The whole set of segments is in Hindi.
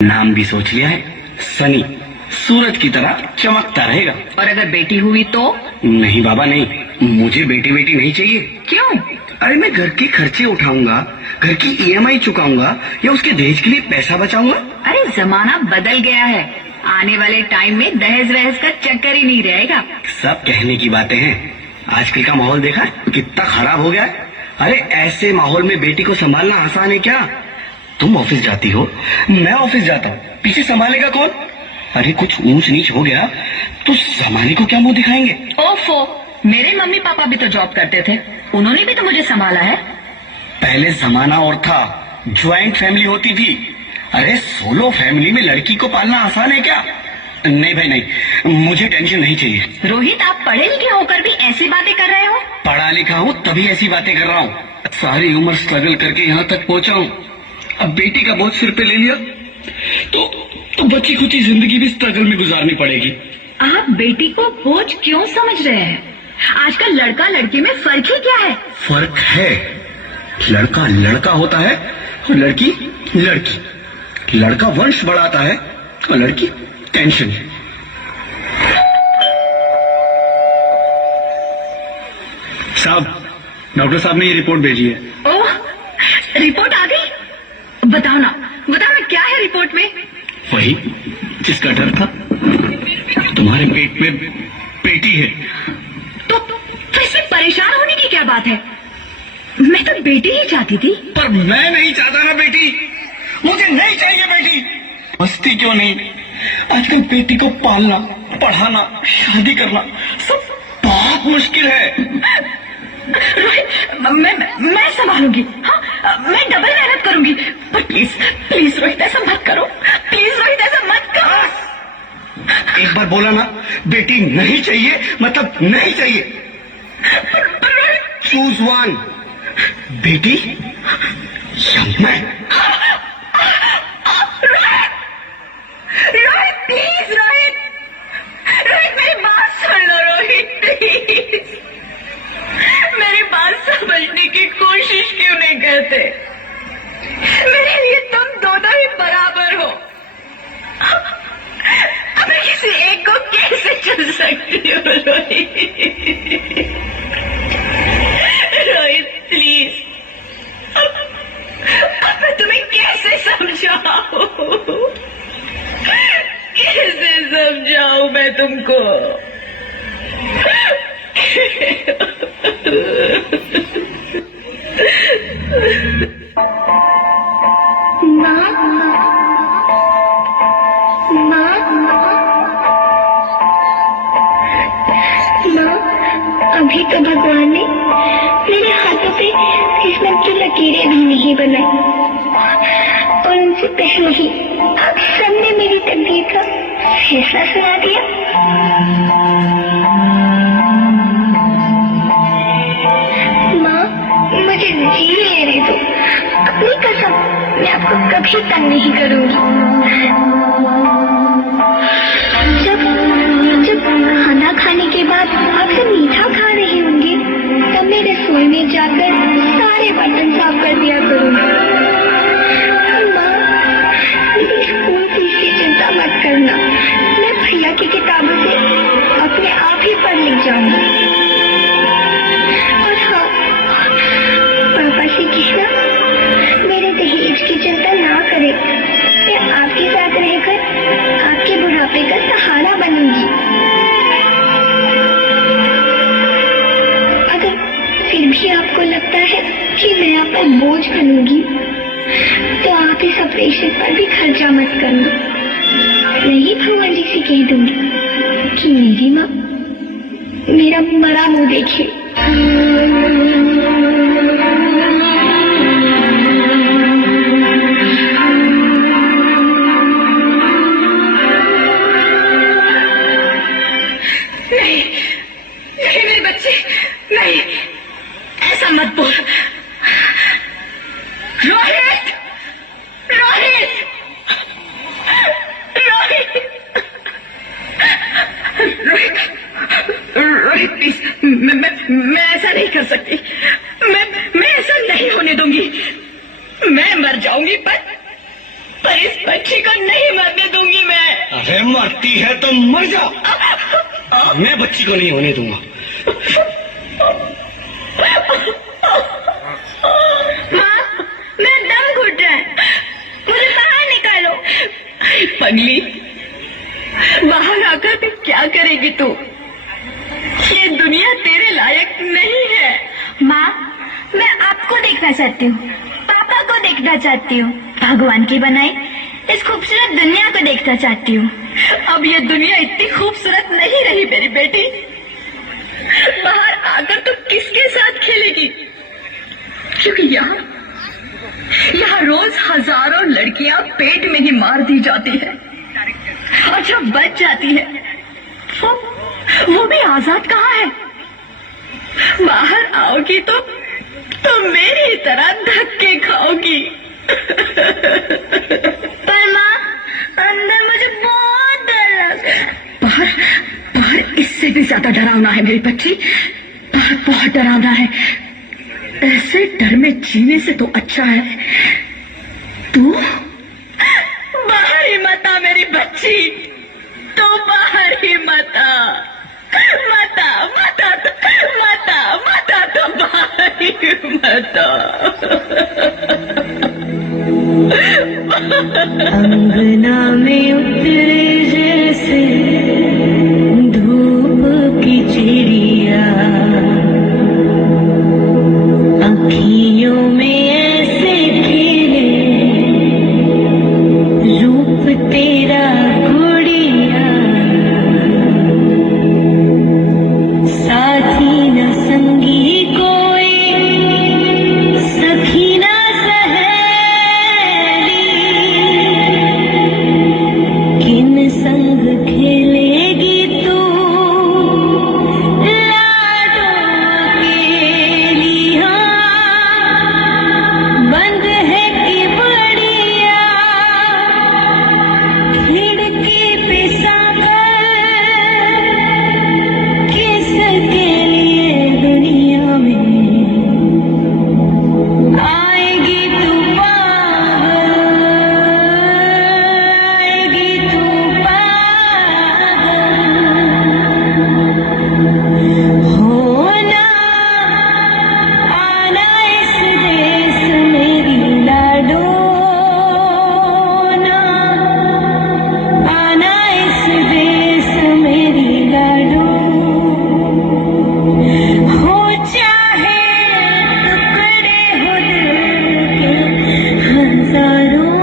नाम भी सोच लिया है, सनी। सूरज की तरह चमकता रहेगा। और अगर बेटी हुई तो? नहीं बाबा नहीं, मुझे बेटी बेटी नहीं चाहिए। क्यों? अरे मैं घर के खर्चे उठाऊंगा, घर की ईएमआई चुकाऊंगा या उसके दहेज के लिए पैसा बचाऊंगा। अरे जमाना बदल गया है, आने वाले टाइम में दहेज वहेज का चक्कर ही नहीं रहेगा। सब कहने की बातें हैं, आजकल का माहौल देखा कितना खराब हो गया है। अरे ऐसे माहौल में बेटी को संभालना आसान है क्या? तुम ऑफिस जाती हो, मैं ऑफिस जाता हूँ, पीछे संभालेगा कौन? अरे कुछ ऊंच नीच हो गया तो जमाने को क्या मुंह दिखाएंगे? ओफो, मेरे मम्मी पापा भी तो जॉब करते थे, उन्होंने भी तो मुझे संभाला है। पहले जमाना और था, ज्वाइंट फैमिली होती थी। अरे सोलो फैमिली में लड़की को पालना आसान है क्या? नहीं भाई नहीं, मुझे टेंशन नहीं चाहिए। रोहित, आप पढ़े लिखे होकर भी ऐसी बातें कर रहे हो? पढ़ा लिखा हूँ तभी ऐसी बातें कर रहा हूँ। सारी उम्र स्ट्रगल करके यहाँ तक पहुँचा हूँ, अब बेटी का बोझ सिर पे ले लिया तो बची खुची जिंदगी भी स्ट्रगल में गुजारनी पड़ेगी। आप बेटी को बोझ क्यों समझ रहे हैं? आजकल लड़का लड़की में फर्क ही क्या है? फर्क है, लड़का लड़का होता है और लड़की लड़की। लड़का वंश बढ़ाता है और लड़की टेंशन। साहब, डॉक्टर साहब ने ये रिपोर्ट भेजी है। ओह, रिपोर्ट आ गई? बताओ ना क्या है रिपोर्ट में? वही जिसका डर था, तुम्हारे पेट में बेटी है। तो फिर से परेशान होने की क्या बात है? मैं तो बेटी ही चाहती थी। पर मैं नहीं चाहता ना बेटी, मुझे नहीं चाहिए बेटी। मस्ती क्यों नहीं, आजकल बेटी को पालना, पढ़ाना, शादी करना सब बहुत मुश्किल है। रोहित, मैं संभालूंगी। हाँ, मैं डबल मेहनत करूंगी। पर प्लीज रोहित, ऐसा मत करो। प्लीज रोहित, ऐसा मत करो। एक बार बोला ना, बेटी नहीं चाहिए मतलब नहीं चाहिए। चूज वन, बेटी या मैं। रोहित प्लीज, रोहित मेरी बात सुन लो। रोहित प्लीज, मेरी बात समझने की कोशिश क्यों नहीं करते? मेरे लिए तुम दोनों ही बराबर हो। अब मैं किसी एक को कैसे चुन सकती हूँ? रोहित प्लीज, अब मैं तुम्हें कैसे समझाऊं? कैसे समझाऊं मैं तुमको? अभी तो भगवान ने मेरे हाथों पे किस्मत की लकीरें भी नहीं बनाई, और उनसे पहले ही आप सबने मेरी तकदीर का फैसला सुना दिया। माँ, मुझे जी लेने दो। अपनी कसम, मैं आपको कभी तंग नहीं करूंगी। जब खाना खाने के बाद आपसे मीठा खा रही होंगी, तब मैं रसोई में जाकर सारे बर्तन साफ कर दिया करूंगी। माँ, मेरी स्कूल फीस की चिंता मत करना, मैं भैया की किताबों से अपने आप ही पढ़ लिख जाऊंगी। और हाँ, पापा से कहना मेरे दहेज की चिंता ना करे, मैं आपके साथ रहकर आपके बुढ़ापे का सहारा बनूंगी। अगर फिर भी आपको लगता है कि मैं आप पर बोझ बनूंगी, तो आप इस ऑपरेशन पर भी खर्चा मत करना। मैं ही भगवान जी से कह दूंगी कि मेरी माँ मेरा मरा मुंह देखे। नहीं मेरे बच्चे, नहीं, ऐसा मत बोल। रोहित, रोहित, रोहित, रोहित, रोहित प्लीज, मैं ऐसा नहीं कर सकती। मैं ऐसा नहीं होने दूंगी। मैं मर जाऊंगी पर इस बच्ची को नहीं मरने दूंगी मैं। अरे मरती है तो मर जा, मैं बच्ची को नहीं होने दूंगा। माँ, मेरा दम घुट रहा है, मुझे बाहर निकालो। पगली, बाहर आकर भी क्या करेगी तू? ये दुनिया तेरे लायक नहीं है। माँ, मैं आपको देखना चाहती हूँ, पापा को देखना चाहती हूँ, भगवान की बनाई इस खूबसूरत दुनिया को देखना चाहती हूँ। अब ये दुनिया इतनी खूबसूरत नहीं रही मेरी बेटी। बाहर आकर तो किसके साथ खेलेगी? क्योंकि यहाँ रोज हजारों लड़कियां पेट में ही मार दी जाती है, और जब बच जाती है वो भी आजाद कहाँ है? बाहर आओगी तो मेरी तरह धक्के खाओगी। पर माँ, अंदर मुझे बहुत डर लग रहा है। बाहर इससे भी ज्यादा डरावना है मेरी बच्ची, बाहर बहुत डरावना है। ऐसे डर में जीने से तो अच्छा है तू बाहर ही मत आ मेरी बच्ची, तो बाहर ही मत आ, तो बाहर ही मत आ। अंगना में उतरे जैसे धूप की चिड़िया, अखियों में ऐसे खिले रूप तेरा गुड़िया, साथी न संगी कोई, सखी न किन संग खेलेगी तू लाडो अकेलिया, बंद है कि बढ़िया खिड़की पे साकर, किसके लिए दुनिया में आएगी तू पागल, आएगी तू पागल, होना आना इस देश मेरी लाडो, ना आना इस देश मेरी लाडो, हो चाहे टुकड़े हो दिल के हजारों,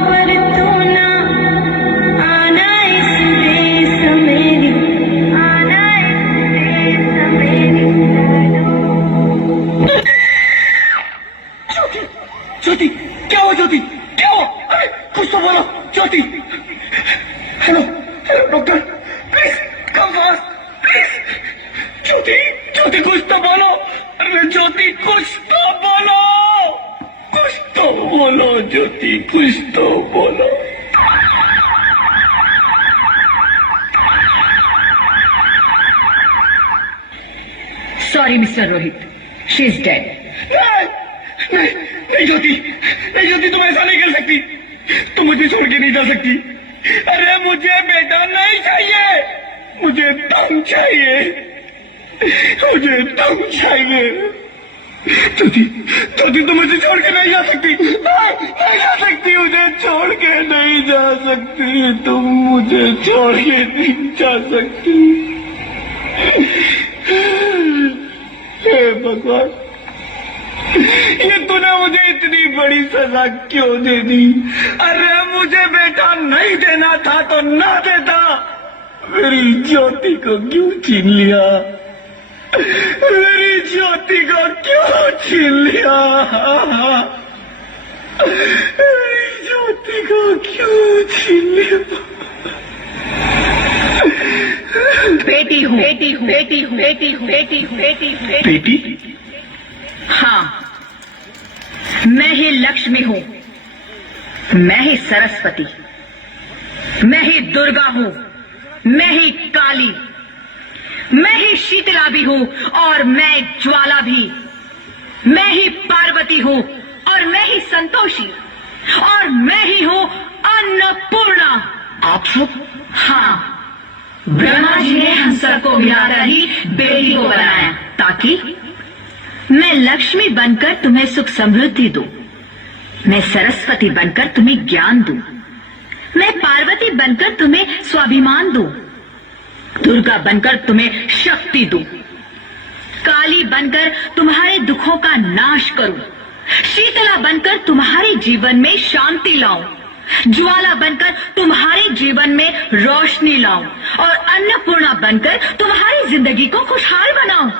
पर तू ना आना इस देश मेरी, आना इस देश मेरी लाडो। ज्योति, क्या हुआ ज्योति, क्या हुआ? अरे कुछ तो बोलो Jyoti. Hello doctor, please come fast please. Jyoti कुछ तो बोलो। अरे ज्योति कुछ तो बोलो, ज्योति कुछ तो बोलो। Sorry mister Rohit, she is dead. नहीं ज्योति, तुम ऐसा नहीं कर सकती, तुम मुझे छोड़ के नहीं जा सकती। अरे मुझे बेटा नहीं चाहिए, मुझे दम चाहिए, मुझे दम चाहिए। ज्योति तुम मुझे छोड़ के नहीं जा सकती, नहीं जा सकती, मुझे छोड़ के नहीं जा सकती, तुम मुझे छोड़ के नहीं जा सकती। हे भगवान, ये तूने मुझे इतनी बड़ी सजा क्यों दे दी? अरे मुझे बेटा नहीं देना था तो ना देता, मेरी ज्योति को क्यों छीन लिया? मेरी ज्योति को क्यों छीन लिया? मेरी ज्योति को क्यों छीन लिया? बेटी हूँ। बेटी? हाँ, मैं ही लक्ष्मी हूँ, मैं ही सरस्वती, मैं ही दुर्गा हूँ, मैं ही काली, मैं ही शीतला भी हूँ और मैं ज्वाला भी, मैं ही पार्वती हूँ और मैं ही संतोषी, और मैं ही हूँ अन्नपूर्णा। आप सब? हाँ, ब्रह्मा जी ने हम सबको मिलाकर ही बेटी को बनाया ताकि मैं लक्ष्मी बनकर तुम्हें सुख समृद्धि दूं, मैं सरस्वती बनकर तुम्हें ज्ञान दूं, मैं पार्वती बनकर तुम्हें स्वाभिमान दूं, दुर्गा बनकर तुम्हें शक्ति दूं, काली बनकर तुम्हारे दुखों का नाश करूं, शीतला बनकर तुम्हारे जीवन में शांति लाऊं, ज्वाला बनकर तुम्हारे जीवन में रोशनी लाऊं और अन्नपूर्णा बनकर तुम्हारी जिंदगी को खुशहाल बनाऊं।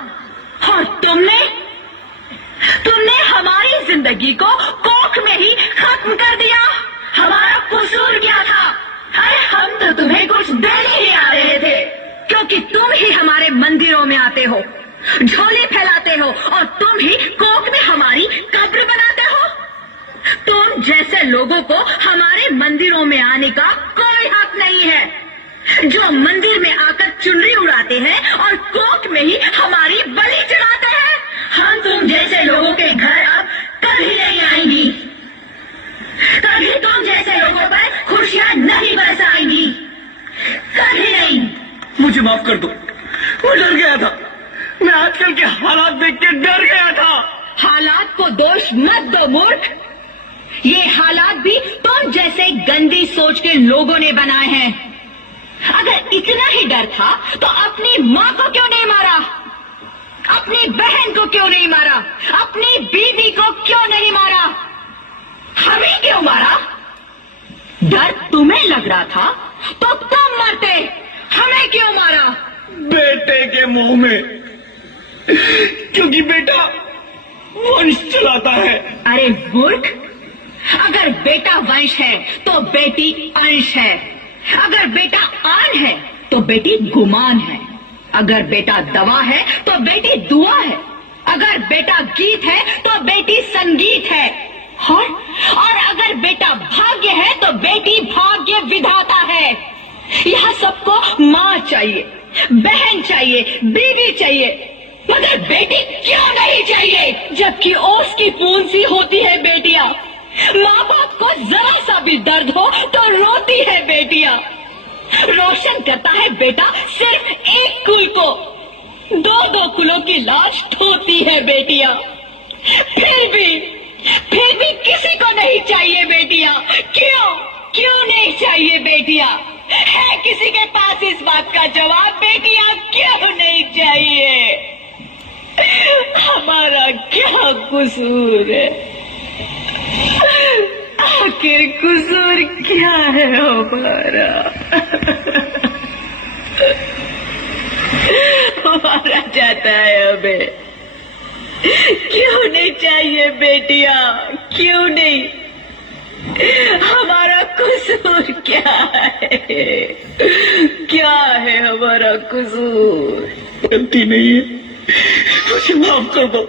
और तुमने हमारी जिंदगी को कोख में ही खत्म कर दिया। हमारा कसूर क्या था? अरे हम तो तुम्हें कुछ देने ही आ रहे थे, क्योंकि तुम ही हमारे मंदिरों में आते हो, झोले फैलाते हो और तुम ही कोख में हमारी कब्र बनाते हो। तुम जैसे लोगों को हमारे मंदिरों में आने का कोई हक नहीं है, जो मंदिर में आकर चुनरी उड़ाते हैं और कोख में ही हमारी बलि चढ़ाते हैं। हम तुम जैसे लोगों के घर अब कभी नहीं आएंगी, कभी तुम जैसे लोगों पर खुशियां नहीं बरसाएंगी, कभी नहीं। मुझे माफ कर दो, मैं डर गया था। मैं आजकल के हालात देख के डर गया था। हालात को दोष मत दो मूर्ख, ये हालात भी तुम जैसे गंदी सोच के लोगों ने बनाए हैं। अगर इतना ही डर था तो अपनी माँ को क्यों नहीं मारा, अपनी बहन को क्यों नहीं मारा, अपनी बीवी को क्यों नहीं मारा, हमें क्यों मारा? डर तुम्हें लग रहा था तो तुम मरते, हमें क्यों मारा? बेटे के मुंह में, क्योंकि बेटा वंश चलाता है। अरे मूर्ख, अगर बेटा वंश है तो बेटी अंश है, अगर बेटा आन है तो बेटी गुमान है, अगर बेटा दवा है तो बेटी दुआ है, अगर बेटा गीत है तो बेटी संगीत है, और अगर बेटा भाग्य है तो बेटी भाग्य विधाता है। यहाँ सबको माँ चाहिए, बहन चाहिए, बीवी चाहिए, मगर बेटी क्यों नहीं चाहिए? जबकि ओस की पूंछ सी होती है बेटियां, माँ बाप को जरा सा भी दर्द हो तो रोती है बेटियां, रोशन करता है बेटा सिर्फ एक कुल को, दो दो कुलों की लाश ढोती है बेटियां। फिर भी किसी को नहीं चाहिए बेटियां। क्यों नहीं चाहिए बेटियां? है किसी के पास इस बात का जवाब? बेटियां क्यों नहीं चाहिए? हमारा क्या कसूर है? आखिर कसूर क्या है हमारा? मारा जाता है हमें, क्यों नहीं चाहिए बेटियां? क्यों नहीं? हमारा कसूर क्या है? क्या है हमारा कसूर? गलती नहीं है, मुझे माफ कर दो,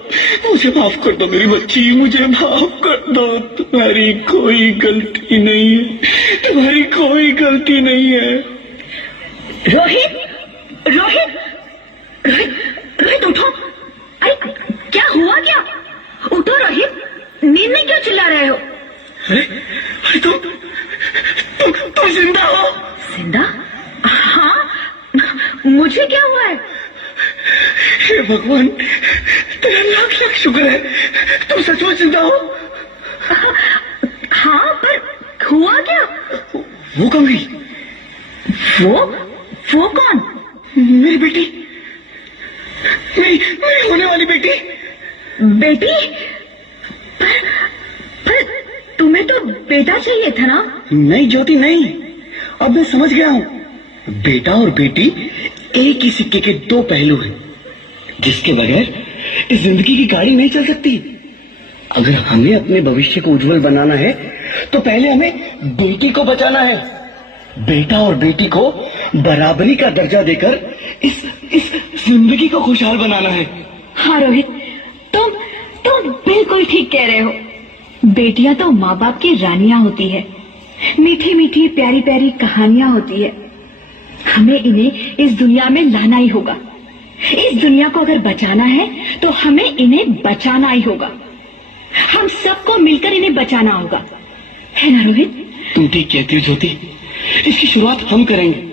मुझे माफ कर दो मेरी बच्ची, मुझे माफ कर दो। तुम्हारी कोई गलती नहीं है, तुम्हारी कोई गलती नहीं है। रोहित, रोहित, रोहित, रोहित उठो। अरे क्या हुआ क्या? उठो रोहित, नींद में क्यों चिल्ला रहे हो? अरे तुम जिंदा हो? जिंदा? हाँ, मुझे क्या हुआ है? हे भगवान, तेरा लाख लाख शुक्र है, तुम सचमुच जिंदा हो। हाँ, पर हुआ क्या? वो कौन गई? वो कौन? मेरी बेटी, मेरी होने वाली बेटी। बेटी? पर तुम्हें तो बेटा चाहिए था ना? नहीं ज्योति नहीं, अब मैं समझ गया हूँ। बेटा और बेटी एक ही सिक्के के दो पहलू हैं, जिसके बगैर इस जिंदगी की गाड़ी नहीं चल सकती। अगर हमें अपने भविष्य को उज्जवल बनाना है तो पहले हमें बेटी को बचाना है। बेटा और बेटी को बराबरी का दर्जा देकर इस जिंदगी को खुशहाल बनाना है। हाँ रोहित, तुम बिल्कुल ठीक कह रहे हो। बेटियां तो माँ बाप की रानियां होती है, मीठी मीठी प्यारी प्यारी कहानियां होती है। हमें इन्हें इस दुनिया में लाना ही होगा। इस दुनिया को अगर बचाना है तो हमें इन्हें बचाना ही होगा। हम सबको मिलकर इन्हें बचाना होगा। है ना रोहित? तुम ठीक कहती हो ज्योति, इसकी शुरुआत हम करेंगे।